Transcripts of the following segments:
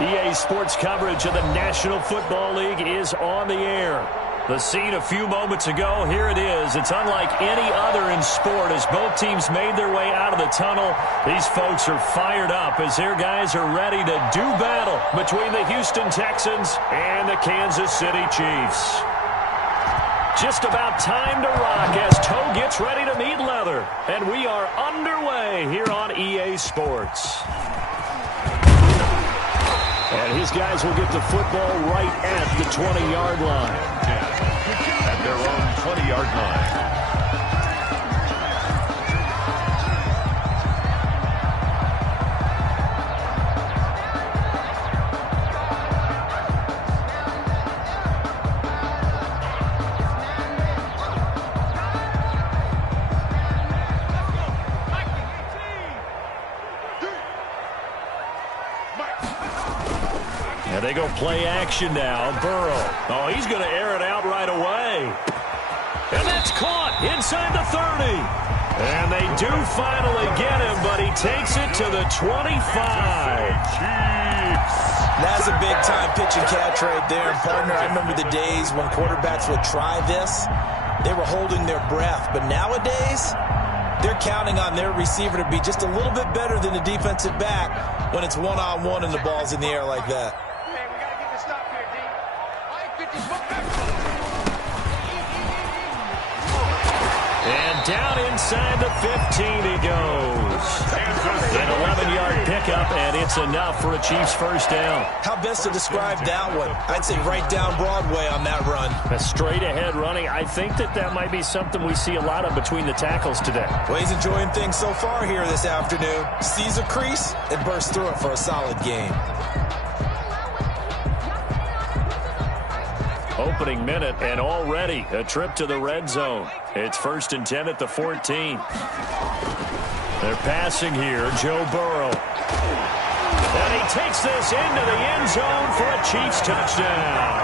EA Sports coverage of the National Football League is on the air. The scene a few moments ago, here it is. It's unlike any other in sport as both teams made their way out of the tunnel. These folks are fired up as their guys are ready to do battle between the Houston Texans and the Kansas City Chiefs. Just about time to rock as toe gets ready to meet leather. And we are underway here on EA Sports. And his guys will get the football right at the 20-yard line. At their own 20-yard line. And they go play action now. Burrow. Oh, he's going to air it out right away. And that's caught inside the 30. And they do finally get him, but he takes it to the 25. That's a big-time pitch and catch right there. And, partner, I remember the days when quarterbacks would try this. They were holding their breath. But nowadays, they're counting on their receiver to be just a little bit better than the defensive back when it's one-on-one and the ball's in the air like that. And down inside the 15 he goes. An 11-yard pickup, and it's enough for a Chiefs first down. How best to describe that one? I'd say right down Broadway on that run. A straight-ahead running. I think that might be something we see a lot of between the tackles today. Well, he's enjoying things so far here this afternoon. Sees a crease and bursts through it for a solid gain. Opening minute, and already a trip to the red zone. It's 1st and 10 at the 14. They're passing here, Joe Burrow. And he takes this into the end zone for a Chiefs touchdown.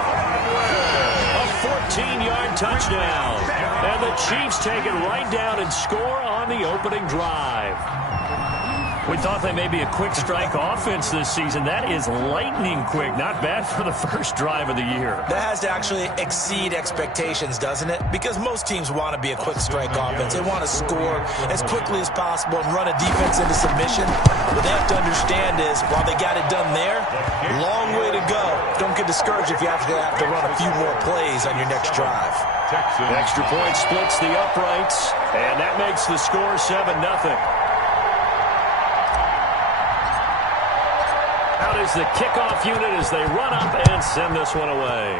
A 14-yard touchdown. And the Chiefs take it right down and score on the opening drive. We thought they may be a quick strike offense this season. That is lightning quick. Not bad for the first drive of the year. That has to actually exceed expectations, doesn't it? Because most teams want to be a quick strike offense. They want to score as quickly as possible and run a defense into submission. What they have to understand is, while they got it done there, long way to go. Don't get discouraged if you actually have to run a few more plays on your next drive. Extra point splits the uprights, and that makes the score 7-0. Out is the kickoff unit as they run up and send this one away.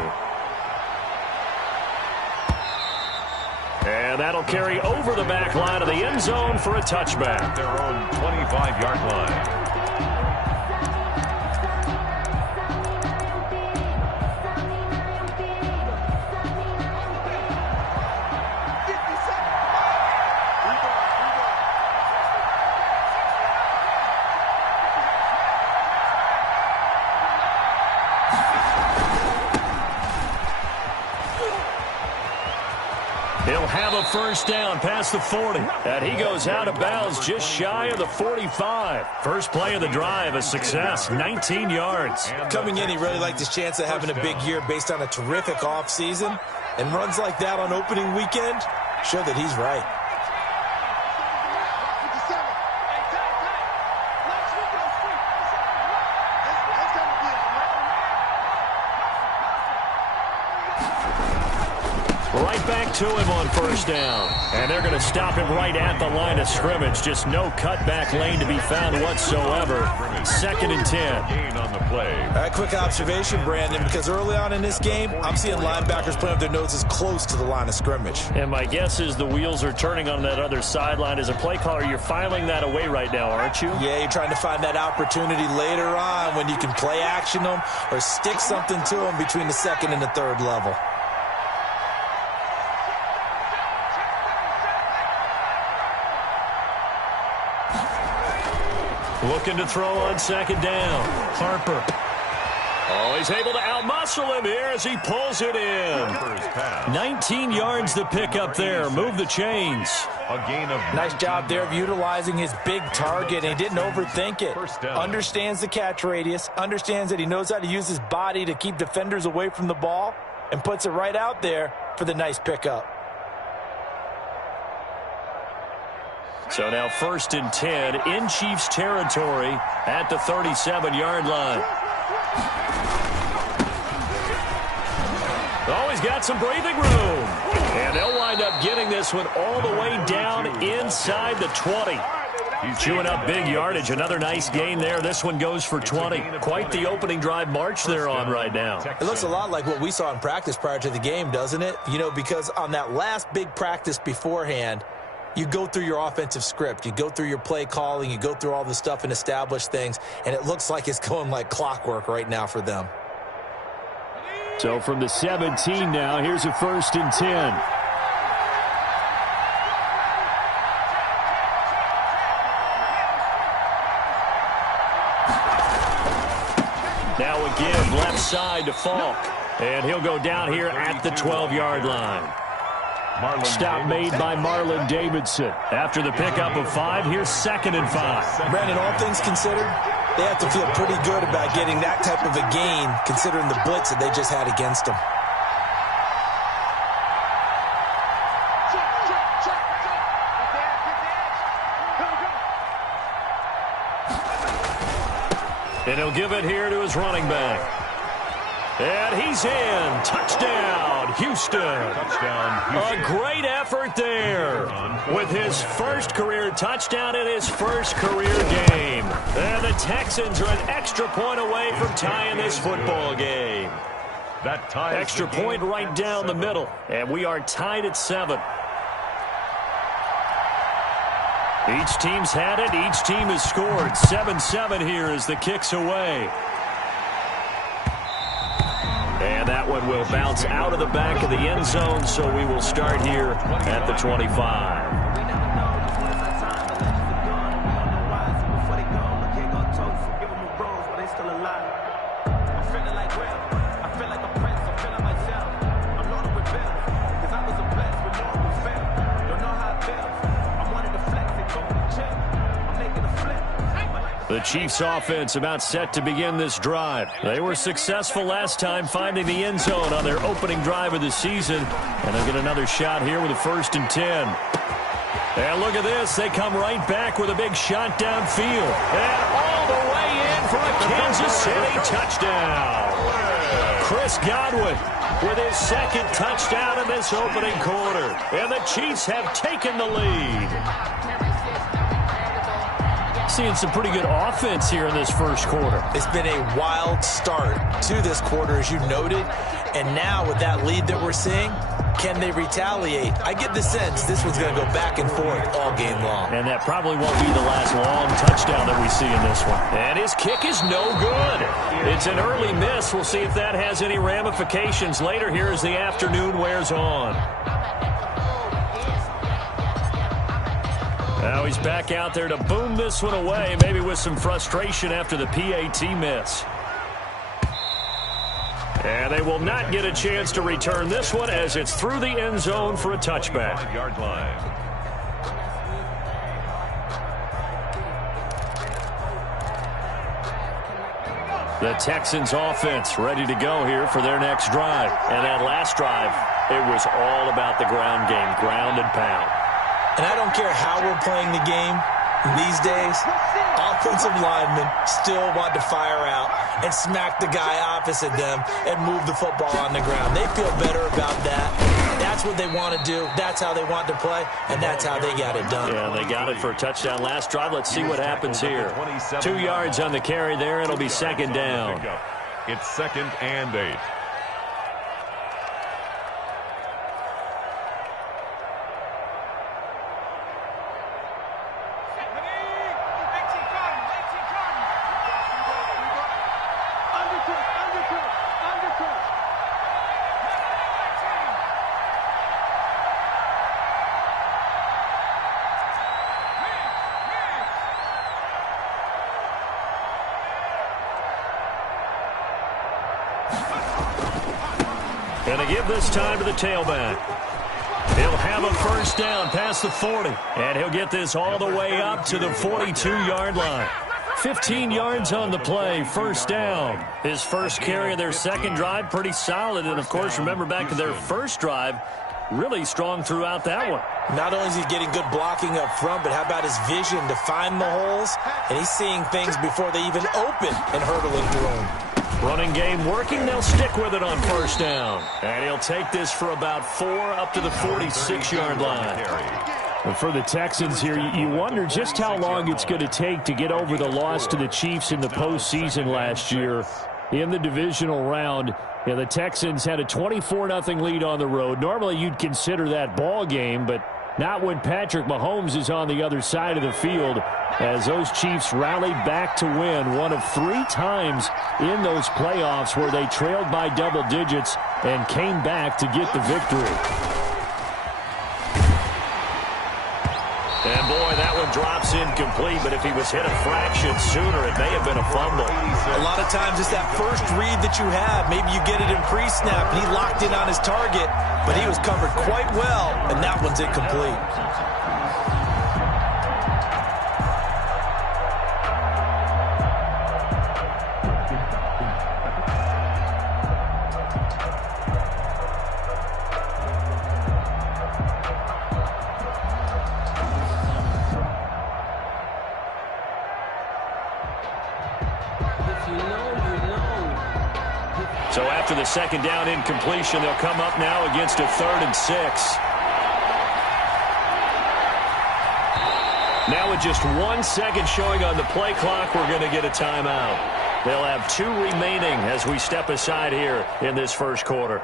And that'll carry over the back line of the end zone for a touchback. Their own 25-yard line. He'll have a first down past the 40. And he goes out of bounds just shy of the 45. First play of the drive, a success, 19 yards. Coming in, he really liked his chance of having a big year based on a terrific offseason. And runs like that on opening weekend show that he's right. Right back to him on first down. And they're going to stop him right at the line of scrimmage. Just no cutback lane to be found whatsoever. 2nd and 10. On the play. Quick observation, Brandon, because early on in this game, I'm seeing linebackers playing with their noses close to the line of scrimmage. And my guess is the wheels are turning on that other sideline. As a play caller, you're filing that away right now, aren't you? Yeah, you're trying to find that opportunity later on when you can play action them or stick something to them between the 2nd and the 3rd level. Looking to throw on 2nd down. Harper. Oh, he's able to outmuscle him here as he pulls it in. 19 yards to pick up there. Move the chains. A gain of nice job there of utilizing his big target. He didn't overthink it. Understands the catch radius. Understands that he knows how to use his body to keep defenders away from the ball. And puts it right out there for the nice pickup. So now 1st and 10 in Chiefs territory at the 37-yard line. Oh, he's got some breathing room. And they'll wind up getting this one all the way down inside the 20. He's chewing up big yardage. Another nice gain there. This one goes for 20. Quite the opening drive march they're on right now. It looks a lot like what we saw in practice prior to the game, doesn't it? You know, because on that last big practice beforehand, you go through your offensive script. You go through your play calling. You go through all the stuff and establish things. And it looks like it's going like clockwork right now for them. So from the 17 now, here's a 1st and 10. Now again, left side to Falk. And he'll go down here at the 12-yard line. Stop made by Marlon Davidson. After the pickup of 5, here's 2nd and 5. Brandon, all things considered, they have to feel pretty good about getting that type of a gain, considering the blitz that they just had against them. And he'll give it here to his running back. And he's in. Touchdown, Houston. Touchdown, Houston. A great effort there with his first career touchdown in his first career game. And the Texans are an extra point away from tying this football game. That ties extra point right down the middle. And we are tied at 7. Each team's had it. Each team has scored. 7-7 here as the kick's away. And that one will bounce out of the back of the end zone, so we will start here at the 25. The Chiefs offense about set to begin this drive. They were successful last time finding the end zone on their opening drive of the season. And they'll get another shot here with a 1st and 10. And look at this. They come right back with a big shot downfield. And all the way in for a Kansas City touchdown. Chris Godwin with his 2nd touchdown in this opening quarter. And the Chiefs have taken the lead. Seeing some pretty good offense here in this first quarter. It's been a wild start to this quarter, as you noted. And now with that lead that we're seeing, can they retaliate? I get the sense this one's going to go back and forth all game long. And that probably won't be the last long touchdown that we see in this one. And his kick is no good. It's an early miss. We'll see if that has any ramifications later here as the afternoon wears on. Now he's back out there to boom this one away, maybe with some frustration after the PAT miss. And they will not get a chance to return this one as it's through the end zone for a touchback. 5-yard line. The Texans offense ready to go here for their next drive. And that last drive, it was all about the ground game, ground and pound. And I don't care how we're playing the game these days, offensive linemen still want to fire out and smack the guy opposite them and move the football on the ground. They feel better about that. That's what they want to do. That's how they want to play, and that's how they got it done. Yeah, they got it for a touchdown last drive. Let's see what happens here. 2 yards on the carry there. It'll be 2nd down. It's 2nd and 8. And they give this time to the tailback. He'll have a first down past the 40. And he'll get this all the way up to the 42-yard line. 15 yards on the play, first down. His first carry of their second drive, pretty solid. And, of course, remember back to their first drive, really strong throughout that one. Not only is he getting good blocking up front, but how about his vision to find the holes? And he's seeing things before they even open and hurdling through them. Running game working. They'll stick with it on first down. And he'll take this for about 4 up to the 46-yard line. For the Texans here, you wonder just how long it's going to take to get over the loss to the Chiefs in the postseason last year in the divisional round. Yeah, the Texans had a 24-0 lead on the road. Normally you'd consider that ball game, but not when Patrick Mahomes is on the other side of the field, as those Chiefs rallied back to win one of 3 times in those playoffs where they trailed by double digits and came back to get the victory. And, boy, that one drops incomplete, but if he was hit a fraction sooner, it may have been a fumble. A lot of times it's that first read that you have. Maybe you get it in pre-snap, and he locked in on his target, but he was covered quite well, and that one's incomplete. So after the second down incompletion, they'll come up now against a 3rd and 6. Now with just 1 second showing on the play clock, we're going to get a timeout. They'll have 2 remaining as we step aside here in this first quarter.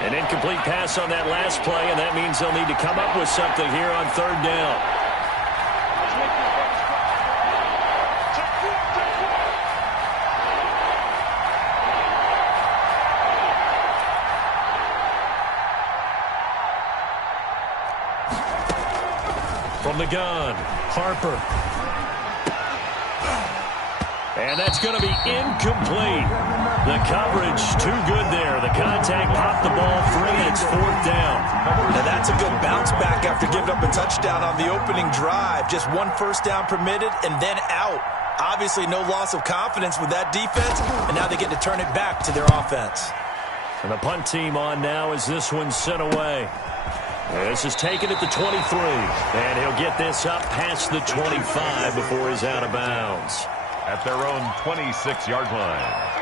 An incomplete pass on that last play, and that means they'll need to come up with something here on 3rd down. From the gun, Harper. And that's going to be incomplete. The coverage too good there. The contact popped the ball free. It's 4th down. Now that's a good bounce back after giving up a touchdown on the opening drive. Just 1 first down permitted and then out. Obviously no loss of confidence with that defense, and now they get to turn it back to their offense. And the punt team on now as this one's sent away. This is taken at the 23, and he'll get this up past the 25 before he's out of bounds. At their own 26-yard line.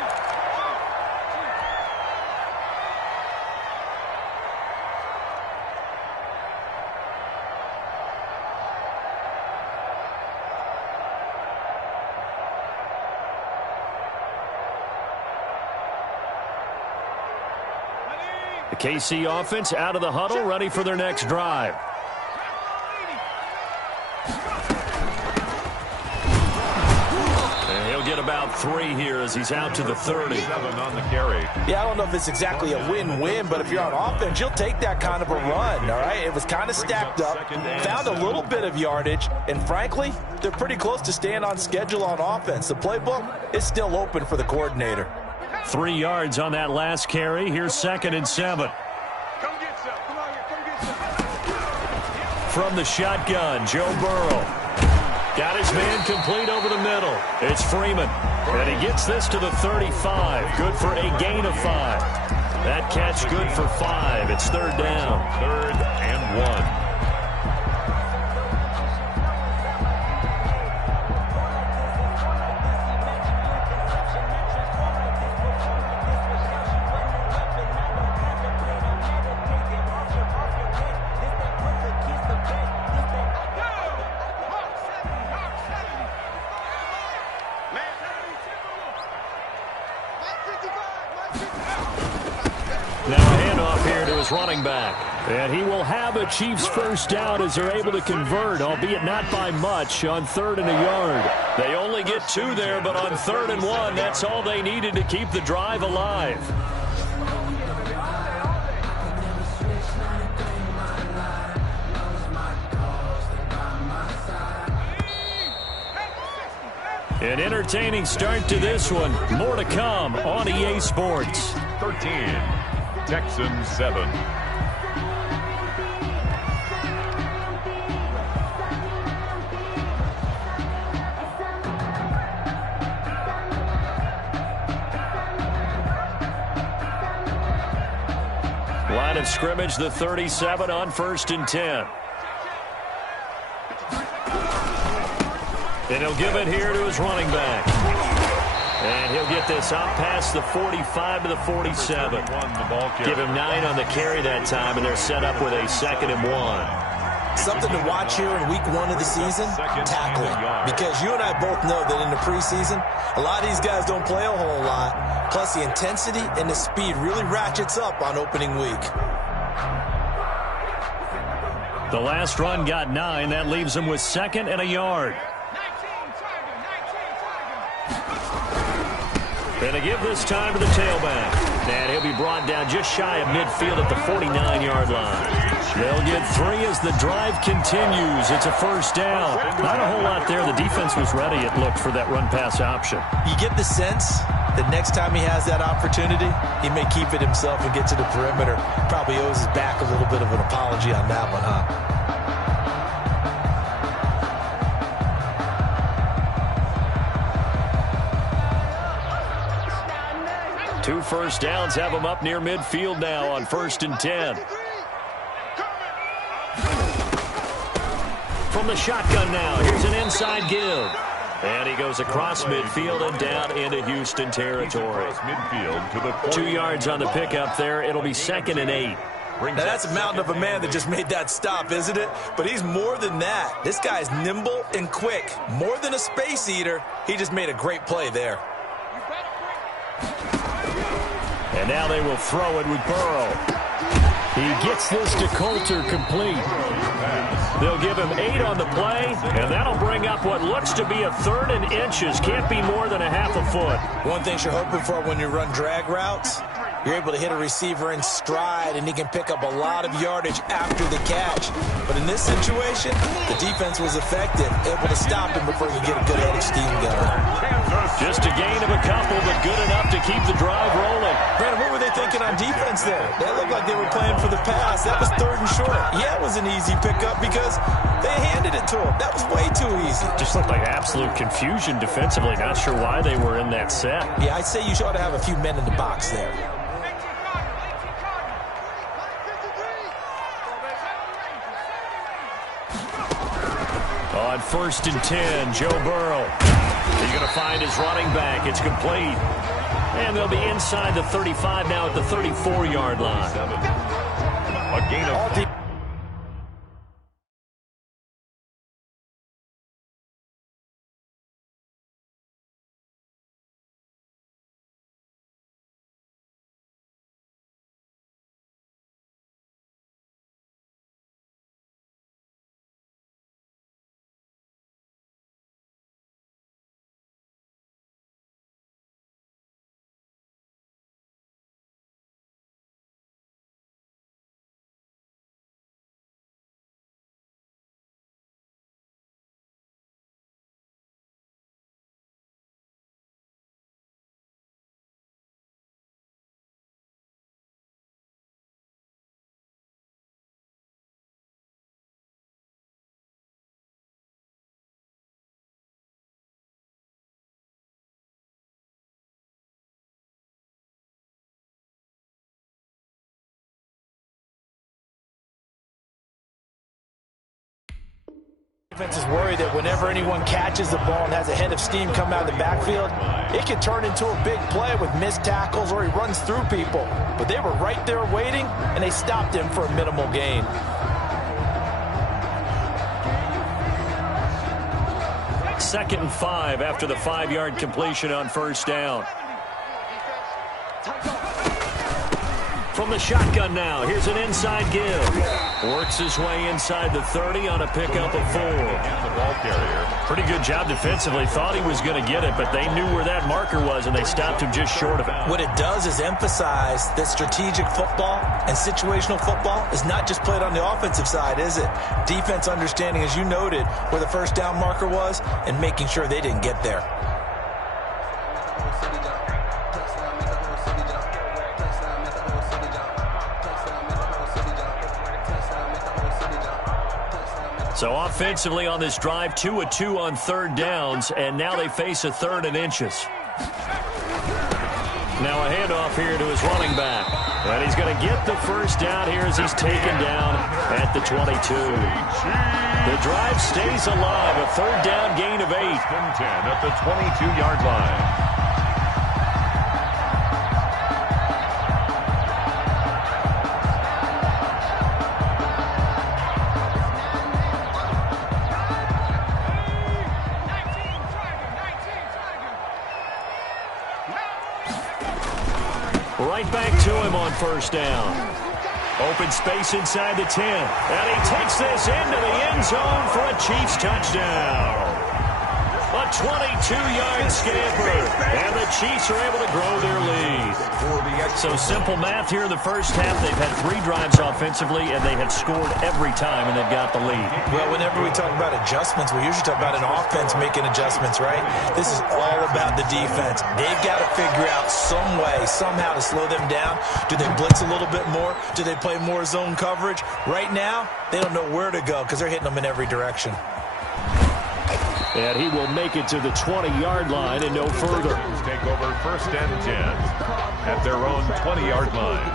The KC offense out of the huddle, ready for their next drive. And he'll get about 3 here as he's out to the 30. 7 on the carry. Yeah, I don't know if it's exactly a win-win, but if you're on offense, you'll take that kind of a run, all right? It was kind of stacked up, found a little bit of yardage, and frankly, they're pretty close to staying on schedule on offense. The playbook is still open for the coordinator. 3 yards on that last carry. Here's 2nd and 7. From the shotgun, Joe Burrow. Got his man complete over the middle. It's Freeman. And he gets this to the 35. Good for a gain of 5. That catch good for 5. It's 3rd down. 3rd and 1. Now a handoff here to his running back. And he will have a Chiefs first down as they're able to convert, albeit not by much, on 3rd and a yard. They only get 2 there, but on 3rd and 1, that's all they needed to keep the drive alive. An entertaining start to this one. More to come on EA Sports. 13, Texans 7. Line of scrimmage, the 37 on 1st and 10. And he'll give it here to his running back. And he'll get this up past the 45 to the 47. Give him 9 on the carry that time, and they're set up with a 2nd and 1. Something to watch here in week 1 of the season, tackling. Because you and I both know that in the preseason, a lot of these guys don't play a whole lot. Plus, the intensity and the speed really ratchets up on opening week. The last run got 9. That leaves him with 2nd and a yard. And they give this time to the tailback. And he'll be brought down just shy of midfield at the 49-yard line. They'll get 3 as the drive continues. It's a 1st down. Not a whole lot there. The defense was ready, it looked, for that run-pass option. You get the sense that next time he has that opportunity, he may keep it himself and get to the perimeter. Probably owes his back a little bit of an apology on that one, huh? 2 first downs have him up near midfield now on 1st and 10. From the shotgun now, here's an inside give. And he goes across midfield and down into Houston territory. 2 yards on the pickup there. It'll be 2nd and 8. Now, that's a mountain of a man that just made that stop, isn't it? But he's more than that. This guy's nimble and quick. More than a space eater. He just made a great play there. And now they will throw it with Burrow. He gets this to Coulter complete. They'll give him 8 on the play, and that'll bring up what looks to be a 3rd and inches. Can't be more than a half a foot. One thing you're hoping for when you run drag routes, you're able to hit a receiver in stride, and he can pick up a lot of yardage after the catch. But in this situation, the defense was effective, able to stop him before you get a good head of steam going. Just a gain of a couple, but good enough to keep the drive rolling. Brandon, what were they thinking on defense there? They looked like they were playing for the pass. That was 3rd and short. Yeah, it was an easy pickup because they handed it to him. That was way too easy. Just looked like absolute confusion defensively. Not sure why they were in that set. Yeah, I'd say you ought to have a few men in the box there. On 1st and 10, Joe Burrow. He's going to find his running back. It's complete. And they'll be inside the 35 now at the 34-yard line. A gain of... Defense is worried that whenever anyone catches the ball and has a head of steam come out of the backfield, it can turn into a big play with missed tackles or he runs through people. But they were right there waiting, and they stopped him for a minimal gain. Second and 5 after the 5-yard completion on 1st down. From the shotgun now, here's an inside give. Works his way inside the 30 on a pickup of 4. And the ball carrier. Pretty good job defensively. Thought he was going to get it, but they knew where that marker was, and they stopped him just short of it. What it does is emphasize that strategic football and situational football is not just played on the offensive side, is it? Defense understanding, as you noted, where the 1st down marker was and making sure they didn't get there. So offensively on this drive, 2 of 2 on third downs, and now they face a third and inches. Now a handoff here to his running back. And he's going to get the first down here as he's taken down at the 22. The drive stays alive. A third down gain of 8. 10 at the 22-yard line. Right back to him on first down. Open space inside the 10. And he takes this into the end zone for a Chiefs touchdown. A 22-yard scamper. And the Chiefs are able to grow their lead. So simple math here in the first half. They've had 3 drives offensively, and they have scored every time, and they've got the lead. Well, whenever we talk about adjustments, we usually talk about an offense making adjustments, right? This is all about the defense. They've got to figure out some way, somehow to slow them down. Do they blitz a little bit more? Do they play more zone coverage? Right now, they don't know where to go because they're hitting them in every direction. And he will make it to the 20-yard line and no further. Take over first and 10 at their own 20-yard line.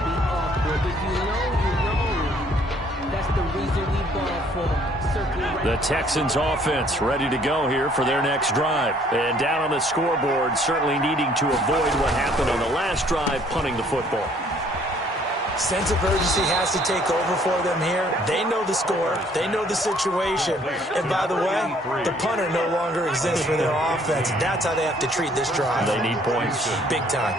The Texans offense ready to go here for their next drive. And down on the scoreboard, certainly needing to avoid what happened on the last drive, punting the football. Sense of urgency has to take over for them here. They know the score. They know the situation. And by the way, the punter no longer exists for their offense. That's how they have to treat this drive. They need points. Big time.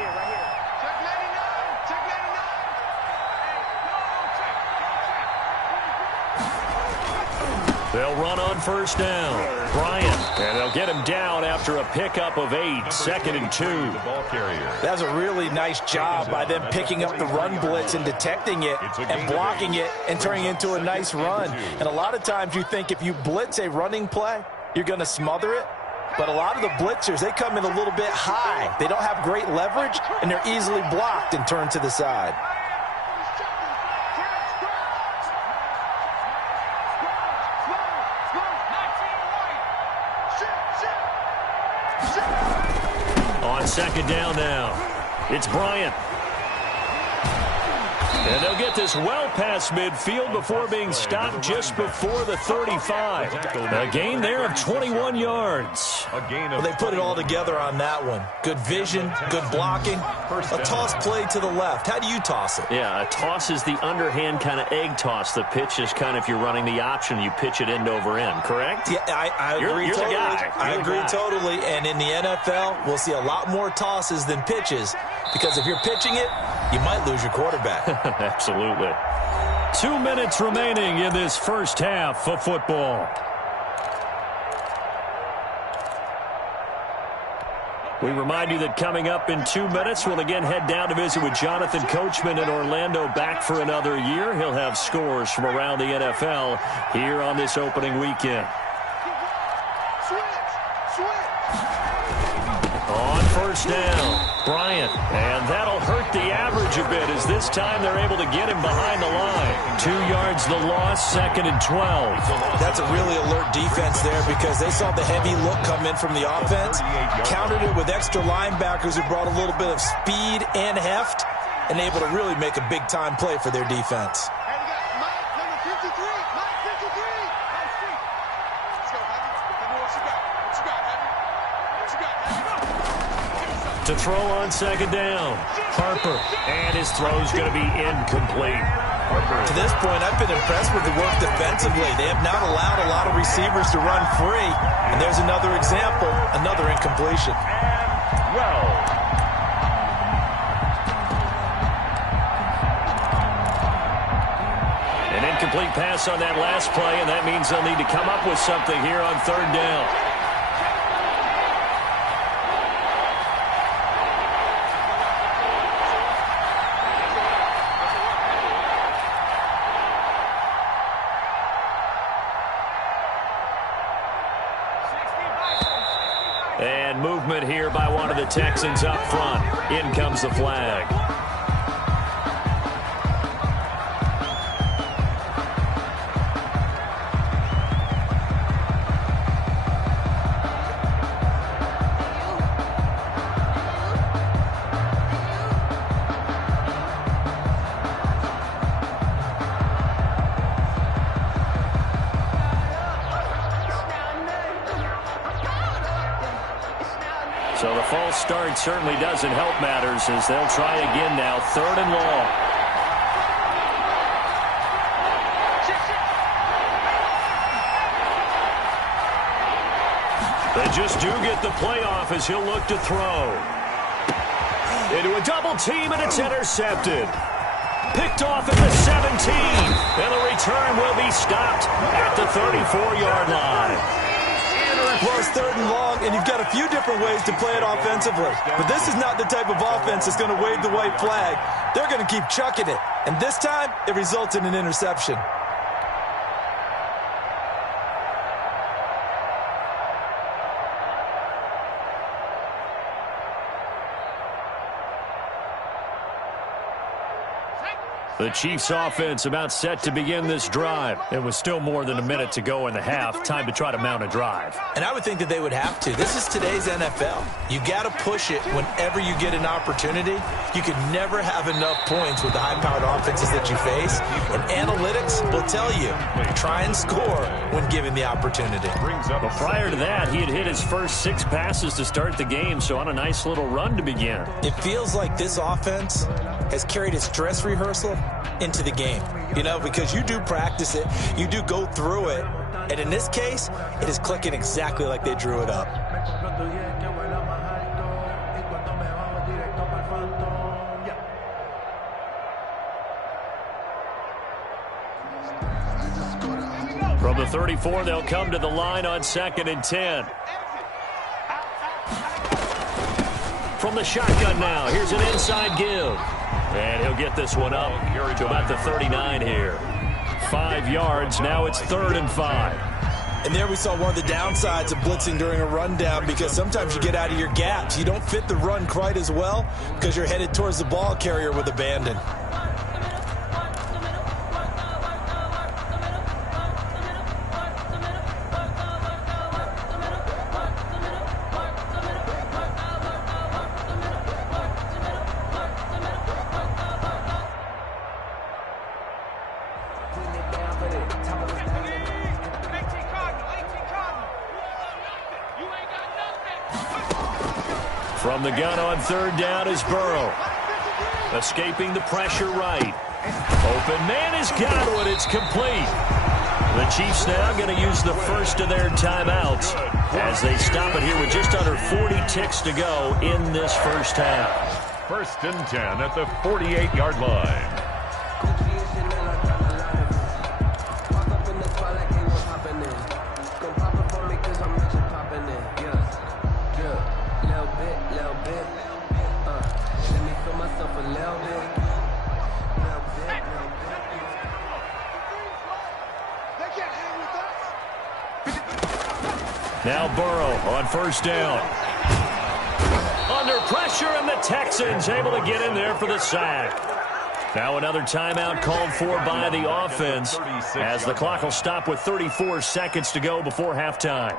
They'll run on first down. Bryant, and they'll get him down after a pickup of 8, 2nd and 2. That was a really nice job by them picking up the run blitz and detecting it and blocking it and turning it into a nice run. And a lot of times you think if you blitz a running play, you're going to smother it. But a lot of the blitzers, they come in a little bit high. They don't have great leverage, and they're easily blocked and turned to the side. On second down now, it's Bryant. And they'll get this well past midfield before being stopped just before the 35. A gain there of 21 yards. Well, they put it all together on that one. Good vision, good blocking. A toss play to the left. How do you toss it? Yeah, a toss is the underhand kind of egg toss. The pitch is kind of, if you're running the option, you pitch it end over end, correct? Yeah, I agree you're totally. The guy. I agree totally. And in the NFL, we'll see a lot more tosses than pitches. Because if you're pitching it, you might lose your quarterback. Absolutely. 2 minutes remaining in this first half of football. We remind you that coming up in 2 minutes, we'll again head down to visit with Jonathan Coachman in Orlando, back for another year. He'll have scores from around the NFL here on this opening weekend. On first down, Bryant, and that'll hurt the average a bit as this time they're able to get him behind the line. 2 yards the loss, 2nd and 12. That's a really alert defense there because they saw the heavy look come in from the offense, countered it with extra linebackers who brought a little bit of speed and heft, and able to really make a big-time play for their defense. To throw on second down, Harper, and his throw's going to be incomplete. To this point, I've been impressed with the work defensively. They have not allowed a lot of receivers to run free, and there's another example, another incompletion. Well, an incomplete pass on that last play, and that means they'll need to come up with something here on third down. And movement here by one of the Texans up front. In comes the flag. So the false start certainly doesn't help matters as they'll try again now. 3rd and long. They just do get the playoff as he'll look to throw. Into a double team, and it's intercepted. Picked off at the 17. And the return will be stopped at the 34-yard line. Well, it's 3rd and long, and you've got a few different ways to play it offensively. But this is not the type of offense that's going to wave the white flag. They're going to keep chucking it. And this time, it results in an interception. The Chiefs offense about set to begin this drive. It was still more than a minute to go in the half. Time to try to mount a drive. And I would think that they would have to. This is today's NFL. You got to push it whenever you get an opportunity. You can never have enough points with the high-powered offenses that you face. And analytics will tell you, try and score when given the opportunity. But prior to that, he had hit his first 6 passes to start the game, so on a nice little run to begin. It feels like this offense has carried its dress rehearsal into the game, you know, because you do practice it, you do go through it, and in this case, it is clicking exactly like they drew it up. From the 34, they'll come to the line on 2nd and 10. From the shotgun now, here's an inside give. And he'll get this one up to about the 39 here. 5 yards. Now it's 3rd and 5. And there we saw one of the downsides of blitzing during a rundown, because sometimes you get out of your gaps. You don't fit the run quite as well because you're headed towards the ball carrier with abandon. From the gun on 3rd down is Burrow. Escaping the pressure right. Open man is Godwin. It's complete. The Chiefs now going to use the first of their timeouts as they stop it here with just under 40 ticks to go in this first half. 1st and 10 at the 48-yard line. Now Burrow on 1st down. Under pressure, and the Texans able to get in there for the sack. Now another timeout called for by the offense as the clock will stop with 34 seconds to go before halftime.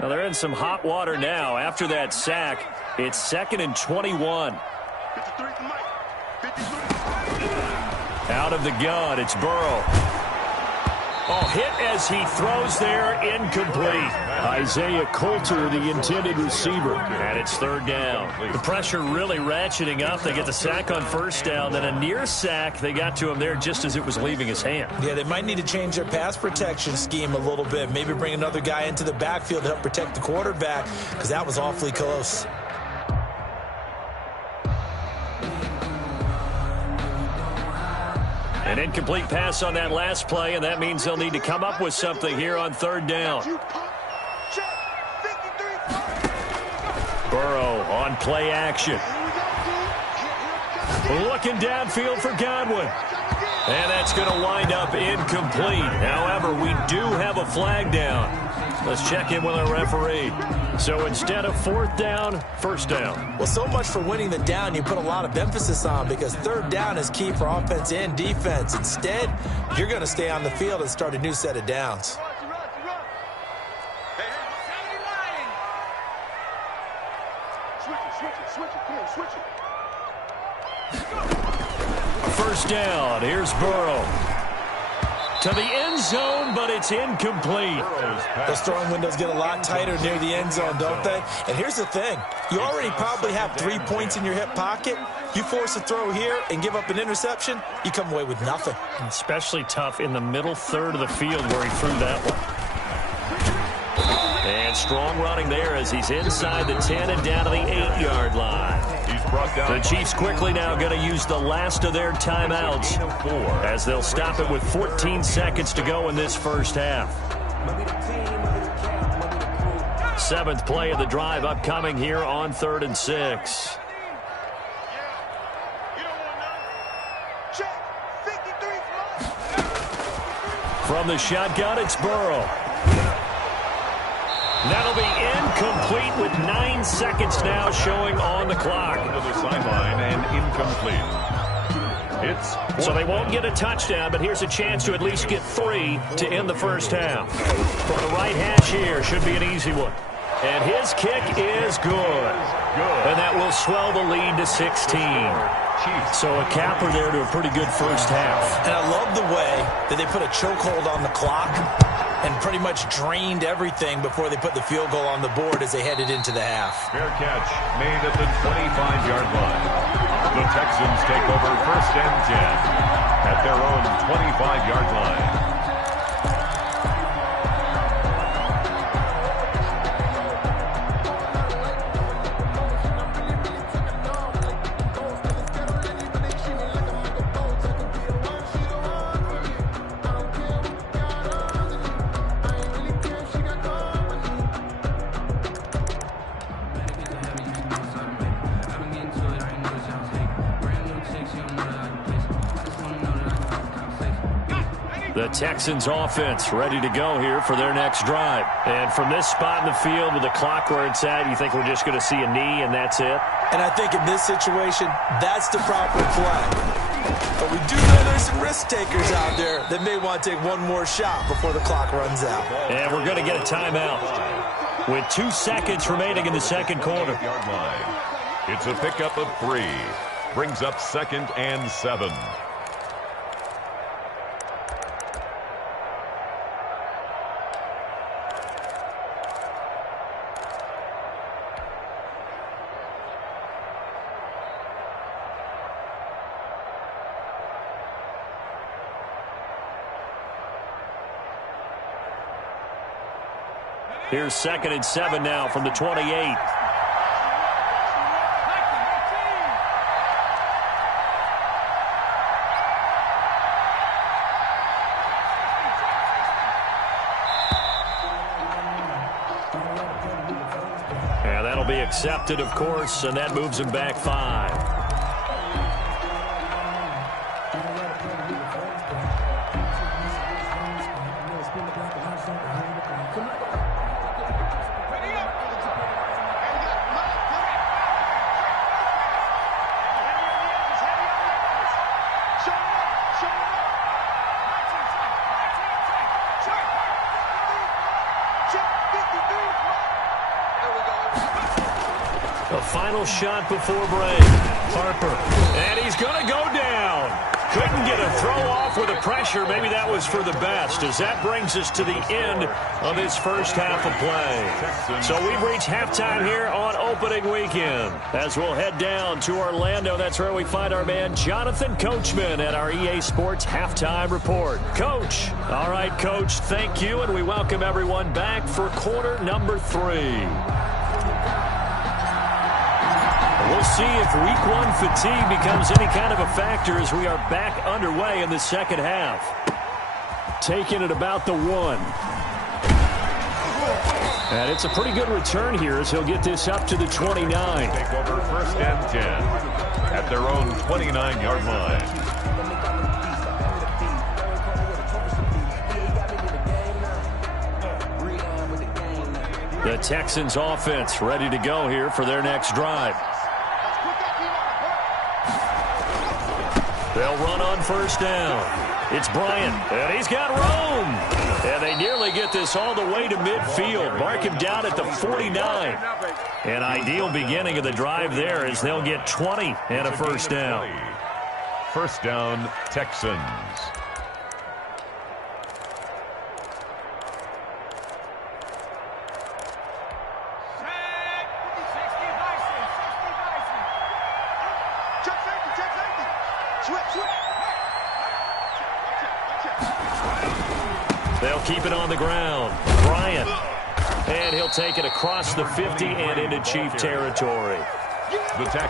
Well, they're in some hot water now. After that sack, it's 2nd and 21. Out of the gun, it's Burrow. Oh, hit as he throws there, incomplete. Isaiah Coulter, the intended receiver. And it's 3rd down. The pressure really ratcheting up. They get the sack on 1st down. Then a near sack. They got to him there just as it was leaving his hand. Yeah, they might need to change their pass protection scheme a little bit. Maybe bring another guy into the backfield to help protect the quarterback, because that was awfully close. An incomplete pass on that last play, and that means they'll need to come up with something here on 3rd down. Burrow on play action. Looking downfield for Godwin. And that's going to wind up incomplete. However, we do have a flag down. Let's check in with our referee. So instead of fourth down, first down. Well, so much for winning the down you put a lot of emphasis on, because third down is key for offense and defense. Instead, you're going to stay on the field and start a new set of downs. First down. Here's Burrow. To the end zone, but it's incomplete. Those throwing windows get a lot tighter near the end zone, don't they? And here's the thing. You already probably have 3 points in your hip pocket. You force a throw here and give up an interception, you come away with nothing. Especially tough in the middle third of the field where he threw that one. And strong running there as he's inside the 10 and down to the 8-yard line. The Chiefs quickly now going to use the last of their timeouts as they'll stop it with 14 seconds to go in this first half. 7th play of the drive upcoming here on 3rd and 6. From the shotgun, it's Burrow. That'll be incomplete with 9 seconds now showing on the clock. To the sideline and incomplete. So they won't get a touchdown, but here's a chance to at least get 3 to end the first half. From the right hash here, should be an easy one. And his kick is good. And that will swell the lead to 16. So a capper there to a pretty good first half. And I love the way that they put a chokehold on the clock and pretty much drained everything before they put the field goal on the board as they headed into the half. Fair catch made at the 25-yard line. The Texans take over 1st and 10 at their own 25-yard line. The Texans offense ready to go here for their next drive. And from this spot in the field with the clock where it's at, you think we're just going to see a knee and that's it? And I think in this situation, that's the proper play. But we do know there's some risk takers out there that may want to take one more shot before the clock runs out. And we're going to get a timeout with 2 seconds remaining in the second quarter. It's a pickup of 3. Brings up 2nd and 7. Here's 2nd and 7 now from the 28. And that'll be accepted, of course, and that moves him back 5. The final shot before break. Harper. And he's going to go down. Couldn't get a throw off with the pressure. Maybe that was for the best, as that brings us to the end of this first half of play. So we've reached halftime here on opening weekend. As we'll head down to Orlando, that's where we find our man Jonathan Coachman at our EA Sports Halftime Report. Coach. All right, Coach, thank you, and we welcome everyone back for quarter number 3. We'll see if week 1 fatigue becomes any kind of a factor as we are back underway in the second half. Taking it about the 1. And it's a pretty good return here as he'll get this up to the 29. Take over 1st and 10 at their own 29-yard line. Texans offense ready to go here for their next drive. They'll run on first down. It's Bryant, and he's got room. And they nearly get this all the way to midfield. Mark him down at the 49. An ideal beginning of the drive there as they'll get 20 and a first down. First down, Texans. They'll keep it on the ground. Bryant. And he'll take it across the 50 and into Chief territory.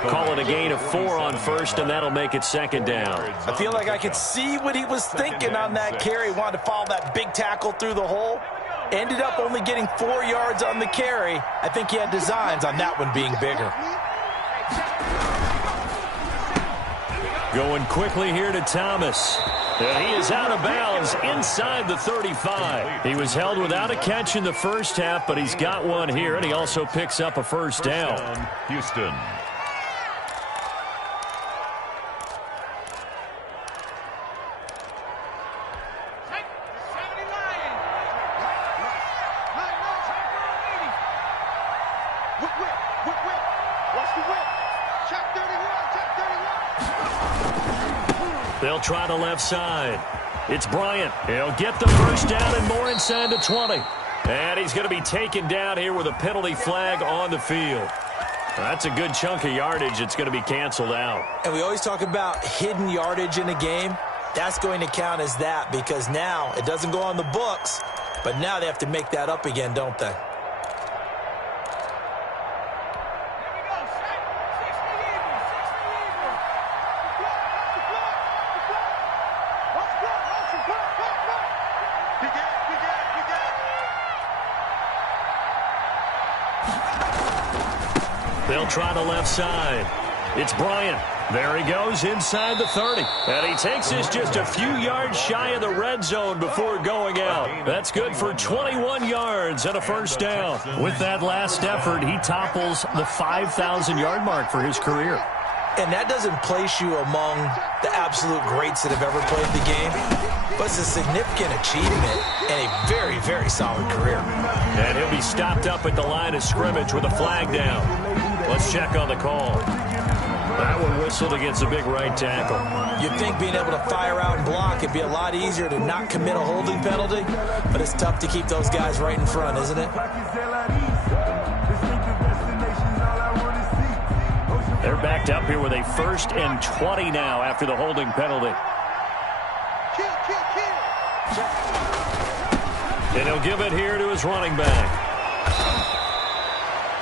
Call it a gain of 4 on first, and that'll make it second down. I feel like I could see what he was thinking on that carry. Wanted to follow that big tackle through the hole. Ended up only getting 4 yards on the carry. I think he had designs on that one being bigger. Going quickly here to Thomas. And he is out of bounds inside the 35. He was held without a catch in the first half, but he's got one here, and he also picks up a first down. Houston. They'll try the left side. It's Bryant. He'll get the first down and more inside the 20. And he's going to be taken down here with a penalty flag on the field. That's a good chunk of yardage. It's going to be canceled out. And we always talk about hidden yardage in a game. That's going to count as that because now it doesn't go on the books, but now they have to make that up again, don't they? They'll try the left side. It's Bryant. There he goes inside the 30. And he takes this just a few yards shy of the red zone before going out. That's good for 21 yards and a first down. With that last effort, he topples the 5,000-yard mark for his career. And that doesn't place you among the absolute greats that have ever played the game, but it's a significant achievement and a very, very solid career. And he'll be stopped up at the line of scrimmage with a flag down. Let's check on the call. That one whistled against a big right tackle. You'd think being able to fire out and block it'd be a lot easier to not commit a holding penalty, but it's tough to keep those guys right in front, isn't it? They're backed up here with a 1st and 20 now after the holding penalty. And he'll give it here to his running back.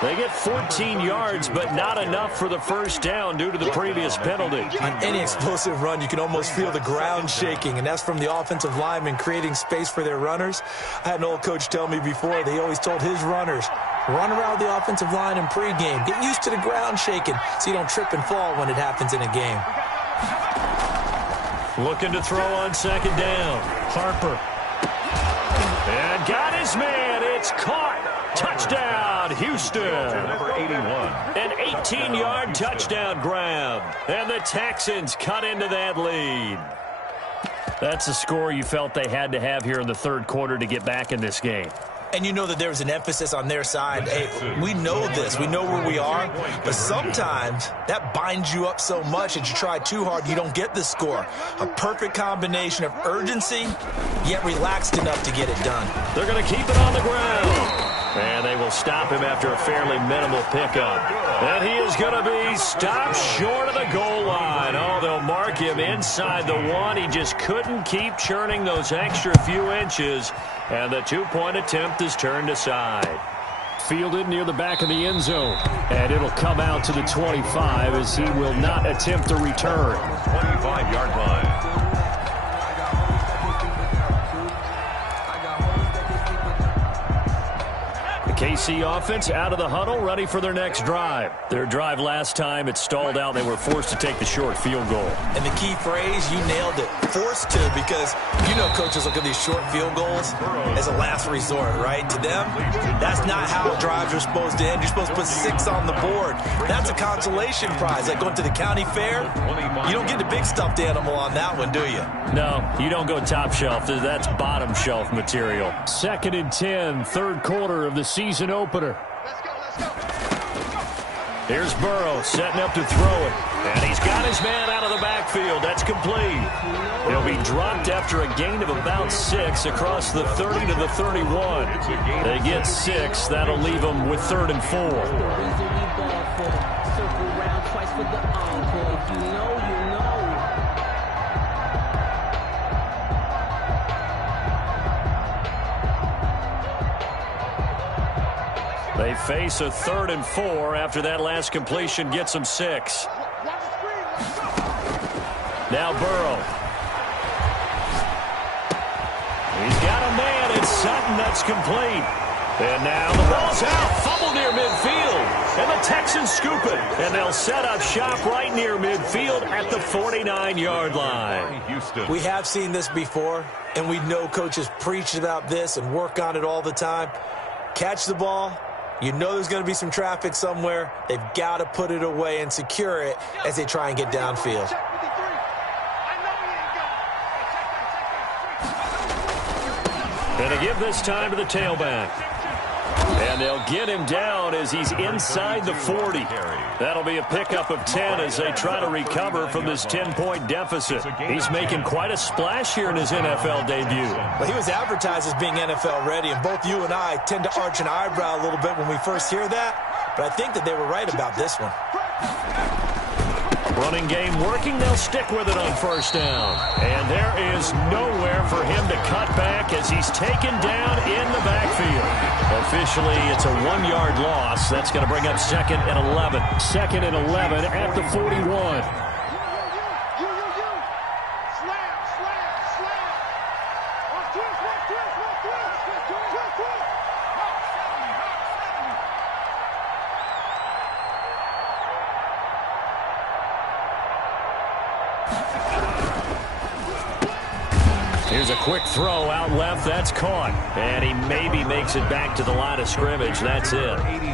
They get 14 yards, but not enough for the first down due to the previous penalty. On any explosive run, you can almost feel the ground shaking, and that's from the offensive linemen creating space for their runners. I had an old coach tell me before, they always told his runners, run around the offensive line in pregame. Get used to the ground shaking so you don't trip and fall when it happens in a game. Looking to throw on second down. Harper. And got his man. It's caught. Touchdown, Houston. Number 81. An 18-yard touchdown grab. And the Texans cut into that lead. That's a score you felt they had to have here in the third quarter to get back in this game. And you know that there's an emphasis on their side. Hey, we know this. We know where we are. But sometimes that binds you up so much that you try too hard, you don't get the score. A perfect combination of urgency, yet relaxed enough to get it done. They're going to keep it on the ground. And they will stop him after a fairly minimal pickup. And he is going to be stopped short of the goal line. Oh, they'll mark him inside the 1. He just couldn't keep churning those extra few inches. And the 2-point attempt is turned aside. Fielded near the back of the end zone. And it'll come out to the 25 as he will not attempt a return. 25-yard line. KC offense out of the huddle, ready for their next drive. Their drive last time, it stalled out. They were forced to take the short field goal. And the key phrase, you nailed it, forced to, because you know coaches look at these short field goals as a last resort, right? To them, that's not how drives are supposed to end. You're supposed to put 6 on the board. That's a consolation prize. Like going to the county fair, you don't get the big stuffed animal on that one, do you? No, you don't go top shelf. That's bottom shelf material. 2nd and 10, third quarter of the season opener. Here's Burrow setting up to throw it. And he's got his man out of the backfield. That's complete. He'll be dropped after a gain of about 6 across the 30 to the 31. They get 6. That'll leave them with 3rd and 4. They face a 3rd and 4 after that last completion gets them 6. Now Burrow. He's got a man. It's Sutton. That's complete. And now the ball's out. Fumble near midfield. And the Texans scoop it. And they'll set up shop right near midfield at the 49-yard line. We have seen this before, and we know coaches preach about this and work on it all the time. Catch the ball. You know there's going to be some traffic somewhere. They've got to put it away and secure it as they try and get downfield. Going to give this time to the tailback. And they'll get him down as he's inside the 40. That'll be a pickup of 10 as they try to recover from this 10-point deficit. He's making quite a splash here in his NFL debut. Well, he was advertised as being NFL ready, and both you and I tend to arch an eyebrow a little bit when we first hear that. But I think that they were right about this one. Running game working. They'll stick with it on 1st down. And there is nowhere for him to cut back as he's taken down in the backfield. Officially, it's a 1-yard loss. That's going to bring up 2nd and 11. 2nd and 11 at the 41. Here's a quick throw out left. That's caught. And he maybe makes it back to the line of scrimmage. That's it. 83.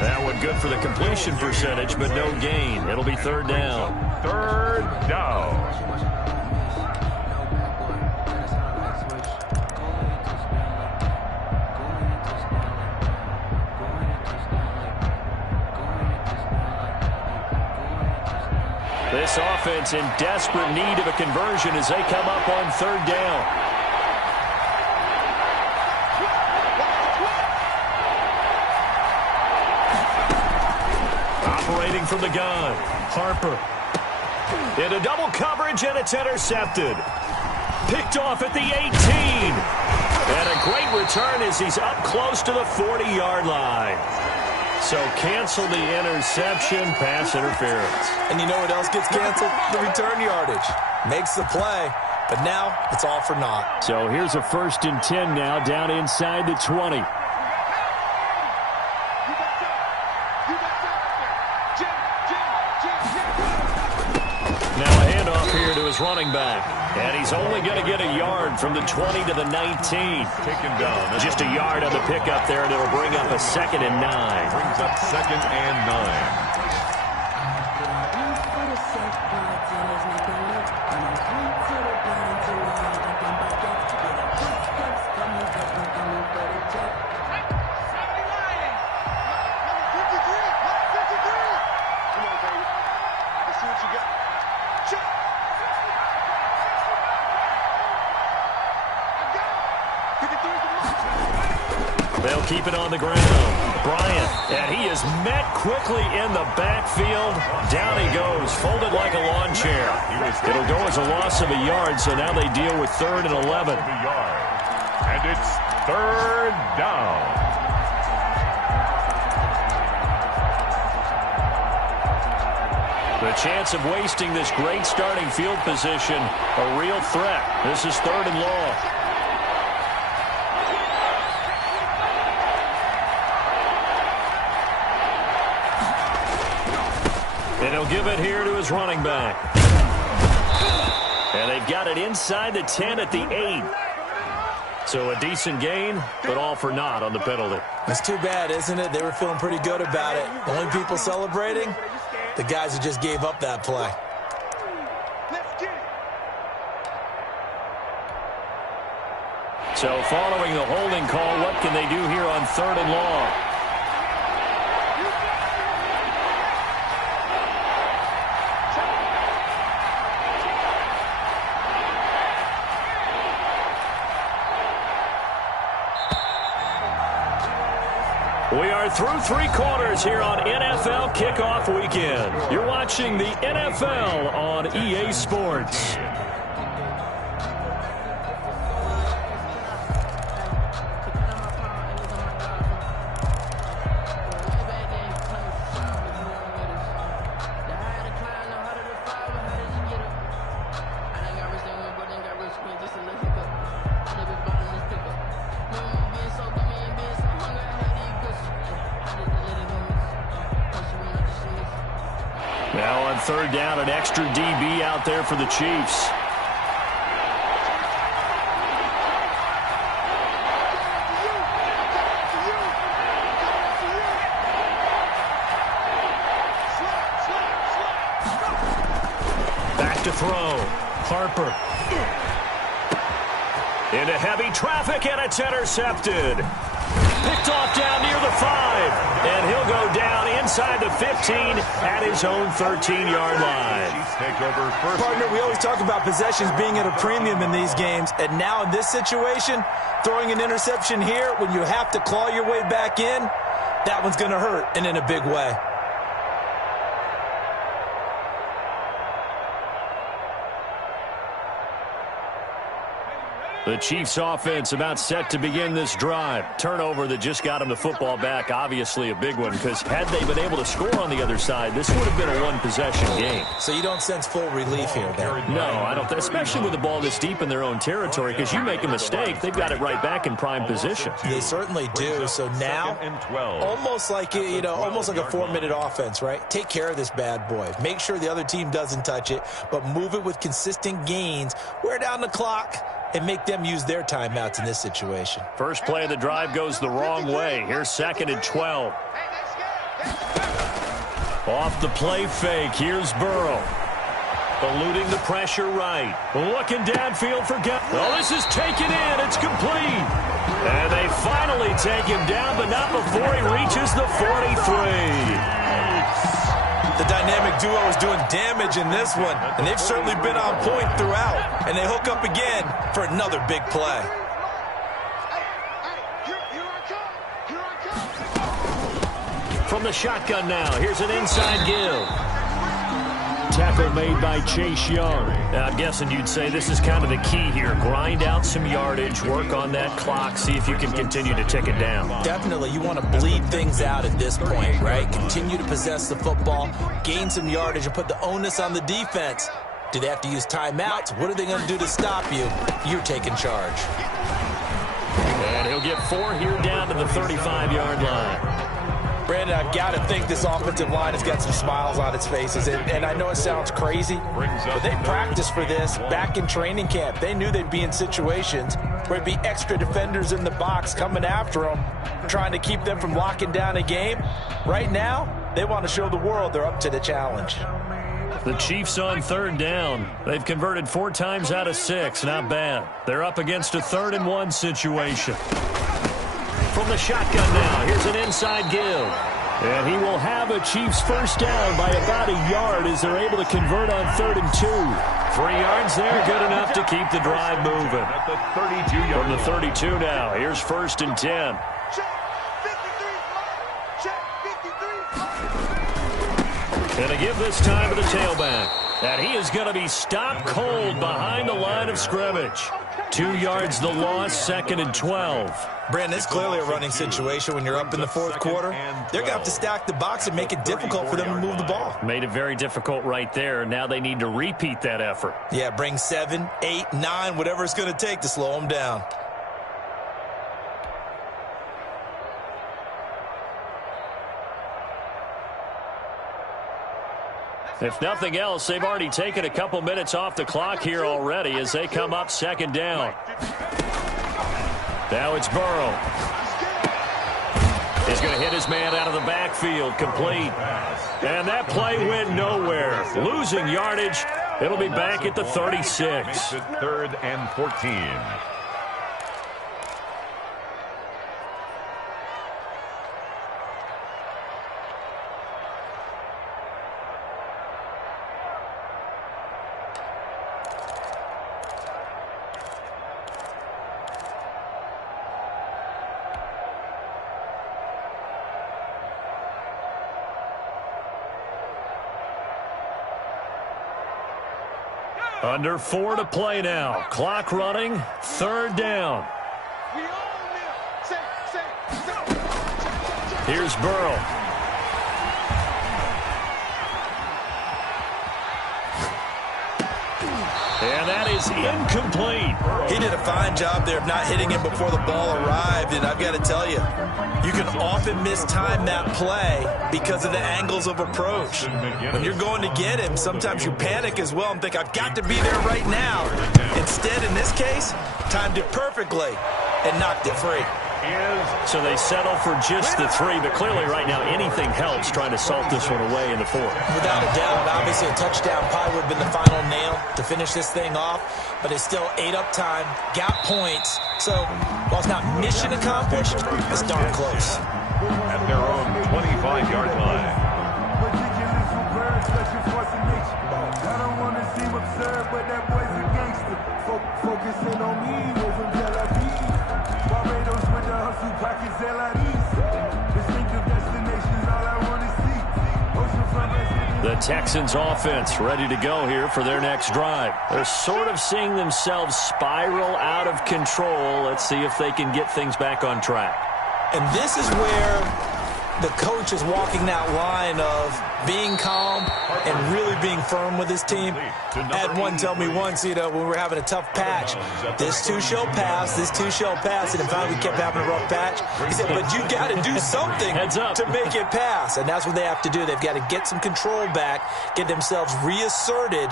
That one good for the completion percentage, but no gain. It'll be 3rd down. 3rd down. This offense in desperate need of a conversion as they come up on 3rd down. Operating from the gun, Harper. Into double coverage, and it's intercepted. Picked off at the 18. And a great return as he's up close to the 40-yard line. So cancel the interception, pass interference. And you know what else gets canceled? The return yardage. Makes the play, but now it's all for naught. So here's a 1st and 10 now down inside the 20. Now a handoff here to his running back. And he's only going to get a yard from the 20 to the 19. Taken down. Just a yard on the pickup there, and it'll bring up a 2nd and 9. Brings up 2nd and 9. They'll keep it on the ground. Bryant, and he is met quickly in the backfield. Down he goes, folded like a lawn chair. It'll go as a loss of a yard, so now they deal with 3rd and 11. And it's 3rd down. The chance of wasting this great starting field position, a real threat. This is 3rd and long. He'll give it here to his running back. And they've got it inside the 10 at the 8. So a decent gain, but all for naught on the penalty. It's too bad, isn't it? They were feeling pretty good about it. The only people celebrating, the guys who just gave up that play. So following the holding call, what can they do here on 3rd and long? We are through 3 quarters here on NFL Kickoff Weekend. You're watching the NFL on EA Sports. Now on 3rd down, an extra DB out there for the Chiefs. Back to throw. Harper. Into heavy traffic, and it's intercepted. Picked off down near the 5. And he'll go down inside the 15 at his own 13-yard line. Partner, we always talk about possessions being at a premium in these games. And now in this situation, throwing an interception here when you have to claw your way back in, that one's going to hurt, and in a big way. The Chiefs offense about set to begin this drive. Turnover that just got them the football back. Obviously a big one, because had they been able to score on the other side, this would have been a one-possession game. So you don't sense full relief here, then? No, I don't. Especially with the ball this deep in their own territory, because you make a mistake, they've got it right back in prime position. They certainly do. So now, almost like almost like a 4-minute offense, right? Take care of this bad boy. Make sure the other team doesn't touch it, but move it with consistent gains. Wear down the clock and make them use their timeouts in this situation. First play of the drive goes the wrong way. Here's 2nd and 12. Off the play fake. Here's Burrow. Eluding the pressure right. Looking downfield for oh, this is taken in. It's complete. And they finally take him down, but not before he reaches the 43. The dynamic duo is doing damage in this one, and they've certainly been on point throughout. And they hook up again for another big play. From the shotgun now, here's an inside give. Tackle made by Chase Young. Now, I'm guessing you'd say this is kind of the key here. Grind out some yardage, work on that clock, see if you can continue to tick it down. Definitely. You want to bleed things out at this point, right? Continue to possess the football, gain some yardage, and put the onus on the defense. Do they have to use timeouts? What are they going to do to stop you? You're taking charge. And he'll get 4 here down to the 35-yard line. Brandon, I've got to think this offensive line has got some smiles on its faces. And I know it sounds crazy, but they practiced for this back in training camp. They knew they'd be in situations where it'd be extra defenders in the box coming after them, trying to keep them from locking down a game. Right now, they want to show the world they're up to the challenge. The Chiefs on 3rd down. They've converted 4 times out of 6. Not bad. They're up against a 3rd and 1 situation. From the shotgun now, here's an inside give. And he will have a Chiefs first down by about a yard as they're able to convert on 3rd and 2. 3 yards there, good enough to keep the drive moving. From the 32 now, here's 1st and 10. And a give this time to the tailback. And he is going to be stopped cold behind the line of scrimmage. 2 yards the loss, 2nd and 12. Brandon, it's clearly a running situation when you're up in the 4th quarter. They're going to have to stack the box and make it difficult for them to move the ball. Made it very difficult right there. Now they need to repeat that effort. Yeah, bring 7, 8, 9, whatever it's going to take to slow them down. If nothing else, they've already taken a couple minutes off the clock here already as they come up second down. Now it's Burrow. He's going to hit his man out of the backfield, complete. And that play went nowhere. Losing yardage. It'll be back at the 36. Makes it 3rd and 14. Under 4 to play now. Clock running. 3rd down. Here's Burrow. And that is incomplete. He did a fine job there of not hitting him before the ball arrived, and I've got to tell you, you can often mistime that play because of the angles of approach. When you're going to get him, sometimes you panic as well and think, I've got to be there right now. Instead, in this case, timed it perfectly and knocked it free. So they settle for just the 3, but clearly right now anything helps trying to salt this one away in the 4th. Without a doubt, obviously a touchdown probably would have been the final nail to finish this thing off, but it's still ate up time, got points, so while it's not mission accomplished, it's darn close. At their own 25-yard line. I don't want to seem absurd, but that boy's a gangster. Focusing on me, wasn't Barbados with the hustle pockets, LIDs. Distinctive destinations, all I want to see. Oceanfront. The Texans offense ready to go here for their next drive. They're sort of seeing themselves spiral out of control. Let's see if they can get things back on track. And this is where the coach is walking that line of being calm and really being firm with his team. I had one tell me once, when we were having a tough patch, this too shall pass, this too shall pass, and finally we kept having a rough patch. He said, but you got to do something to make it pass, and that's what they have to do. They've got to get some control back, get themselves reasserted,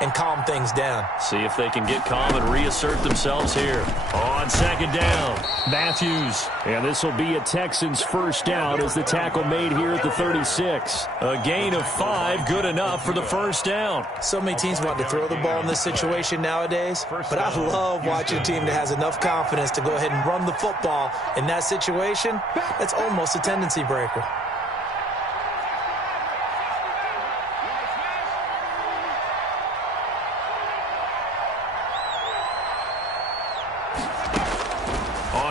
and calm things down. See if they can get calm and reassert themselves here. On second down, Matthews. And this will be a Texans first down as the tackle made here at the 36. A gain of 5, good enough for the first down. So many teams want to throw the ball in this situation nowadays, but I love watching a team that has enough confidence to go ahead and run the football in that situation. That's almost a tendency breaker.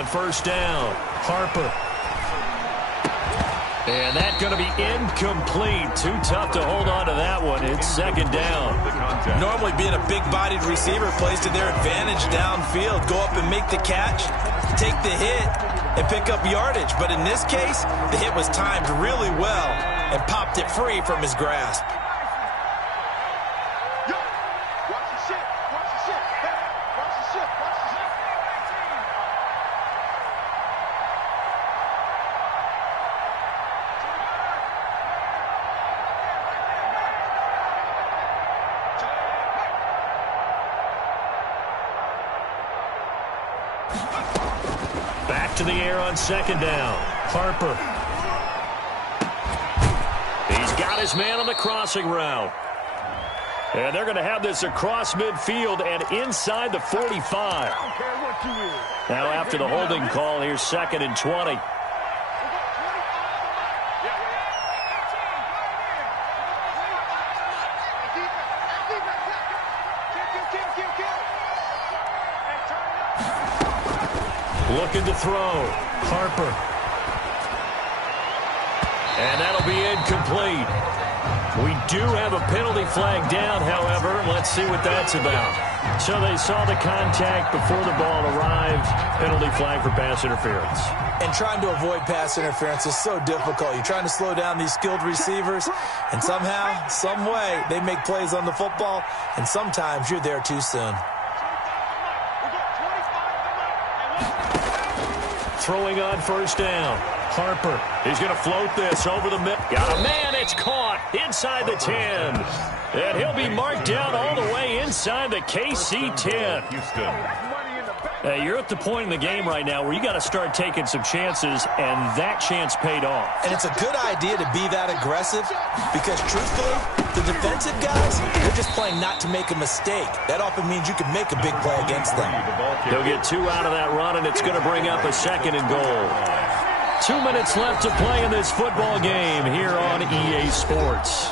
First down, Harper. And that's going to be incomplete. Too tough to hold on to that one. It's second down. Normally being a big-bodied receiver plays to their advantage downfield. Go up and make the catch, take the hit, and pick up yardage. But in this case, the hit was timed really well and popped it free from his grasp. To the air on second down. Harper. He's got his man on the crossing route. And they're going to have this across midfield and inside the 45. Now after the holding call, here's 2nd and 20. Looking to throw. Harper. And that'll be incomplete. We do have a penalty flag down, however. Let's see what that's about. So they saw the contact before the ball arrived. Penalty flag for pass interference. And trying to avoid pass interference is so difficult. You're trying to slow down these skilled receivers, and somehow, some way, they make plays on the football, and sometimes you're there too soon. Throwing on first down. Harper, he's going to float this over the middle. Got a man, it's caught inside the 10. And he'll be marked down all the way inside the KC 10. Hey, you're at the point in the game right now where you got to start taking some chances, and that chance paid off. And it's a good idea to be that aggressive because, truthfully, the defensive guys, they're just playing not to make a mistake. That often means you can make a big play against them. They'll get 2 out of that run, and it's going to bring up a 2nd and goal. 2 minutes left to play in this football game here on EA Sports.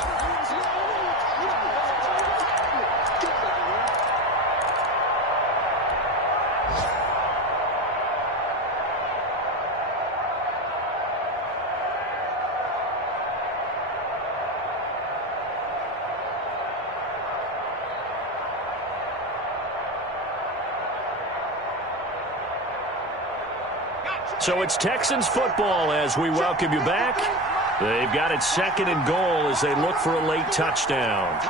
So it's Texans football as we welcome you back. They've got it 2nd and goal as they look for a late touchdown.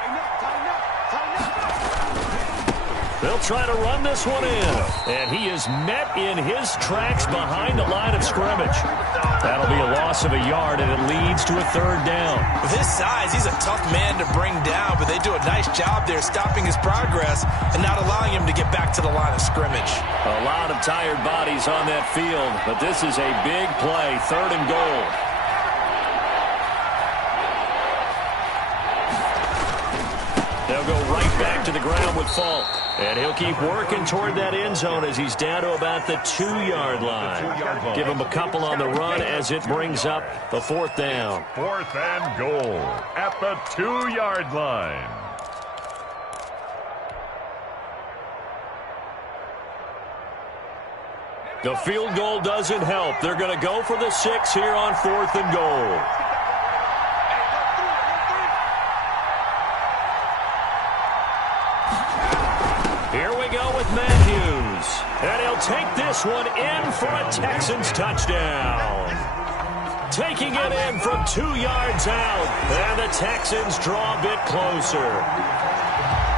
They'll try to run this one in. And he is met in his tracks behind the line of scrimmage. That'll be a loss of a yard, and it leads to a 3rd down. With his size, he's a tough man to bring down, but they do a nice job there stopping his progress and not allowing him to get back to the line of scrimmage. A lot of tired bodies on that field, but this is a big play, 3rd and goal. They'll go right back to the ground with Falk. And he'll keep working toward that end zone as he's down to about the 2-yard line. Give him a couple on the run as it brings up the 4th down. 4th and goal at the 2-yard line. The field goal doesn't help. They're going to go for the 6 here on 4th and goal. Here we go with Matthews. And he'll take this one in for a Texans touchdown. Taking it in from 2 yards out. And the Texans draw a bit closer.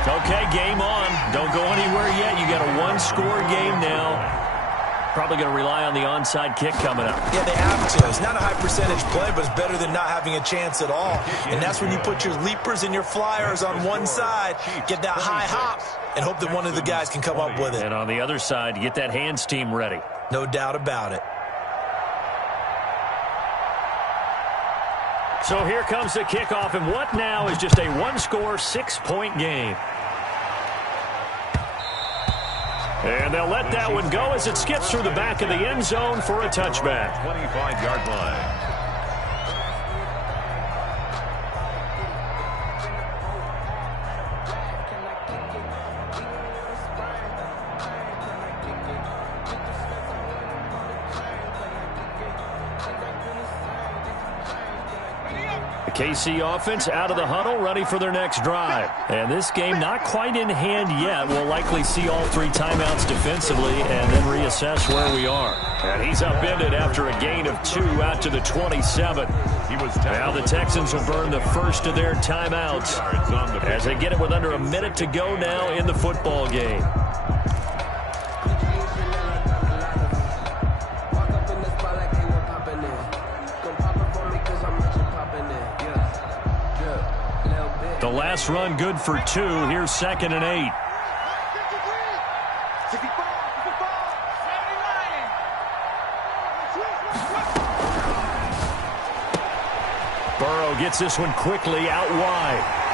Okay, game on. Don't go anywhere yet. You got a 1-score game now. Probably going to rely on the onside kick coming up. Yeah, they have to. It's not a high-percentage play, but it's better than not having a chance at all. And that's when you put your leapers and your flyers on one side, get that high hop, and hope that one of the guys can come up with it. And on the other side, get that hands team ready. No doubt about it. So here comes the kickoff, and what now is just a 1-score, 6-point game. And they'll let that one go as it skips through the back of the end zone for a touchback. 25-yard line. KC offense out of the huddle, ready for their next drive. And this game not quite in hand yet. We'll likely see all 3 timeouts defensively and then reassess where we are. And he's upended after a gain of 2 out to the 27. Now the Texans will burn the first of their timeouts as they get it with under a minute to go now in the football game. The last run good for 2. Here's 2nd and 8. Burrow gets this one quickly out wide.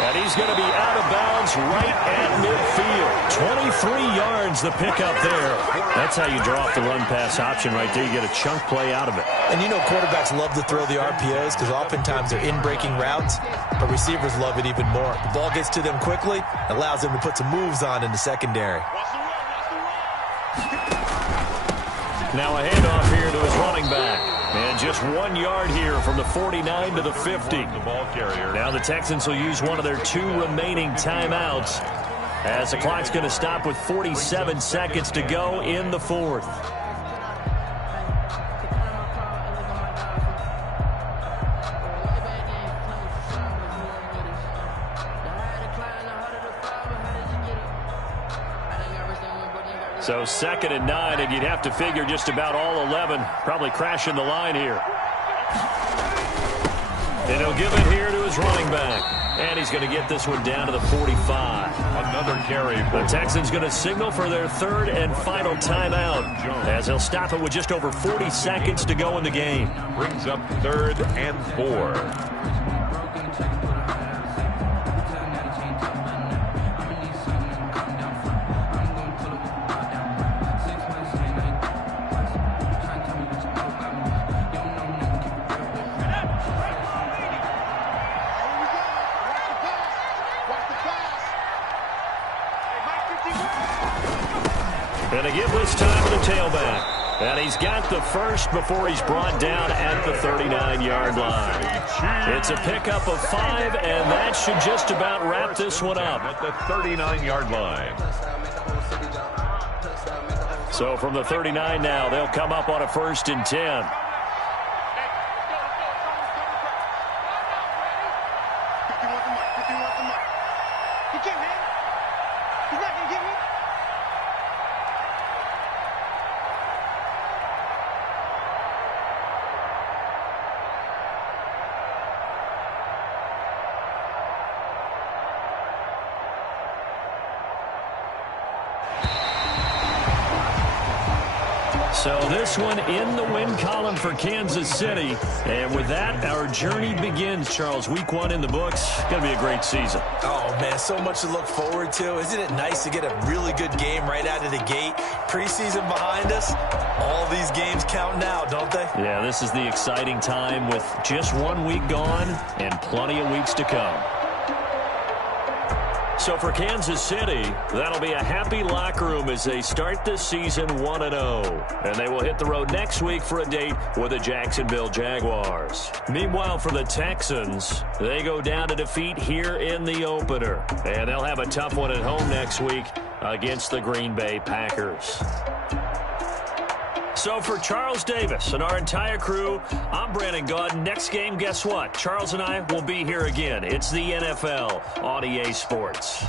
And he's going to be out of bounds right at midfield. 23 yards the pickup there. That's how you draw off the run-pass option right there. You get a chunk play out of it. And you know quarterbacks love to throw the RPOs because oftentimes they're in-breaking routes, but receivers love it even more. The ball gets to them quickly, allows them to put some moves on in the secondary. Now a handoff here to his running back. And just 1 yard here from the 49 to the 50. Now the Texans will use one of their 2 remaining timeouts as the clock's going to stop with 47 seconds to go in the 4th. So 2nd and 9, and you'd have to figure just about all 11 probably crashing the line here. And he'll give it here to his running back. And he's going to get this one down to the 45. Another carry. The Texans going to signal for their 3rd and final timeout, as they'll stop it with just over 40 seconds to go in the game. Brings up 3rd and 4. And to give this time to the tailback. And he's got the first before he's brought down at the 39-yard line. It's a pickup of 5, and that should just about wrap this one up. At the 39-yard line. So from the 39 now, they'll come up on a 1st and 10. So this one in the win column for Kansas City. And with that, our journey begins, Charles. Week 1 in the books. Going to be a great season. Oh, man, so much to look forward to. Isn't it nice to get a really good game right out of the gate? Preseason behind us. All these games count now, don't they? Yeah, this is the exciting time with just 1 week gone and plenty of weeks to come. So for Kansas City, that'll be a happy locker room as they start this season 1-0. And they will hit the road next week for a date with the Jacksonville Jaguars. Meanwhile, for the Texans, they go down to defeat here in the opener. And they'll have a tough one at home next week against the Green Bay Packers. So for Charles Davis and our entire crew, I'm Brandon Gaudin. Next game, guess what? Charles and I will be here again. It's the NFL on EA Sports.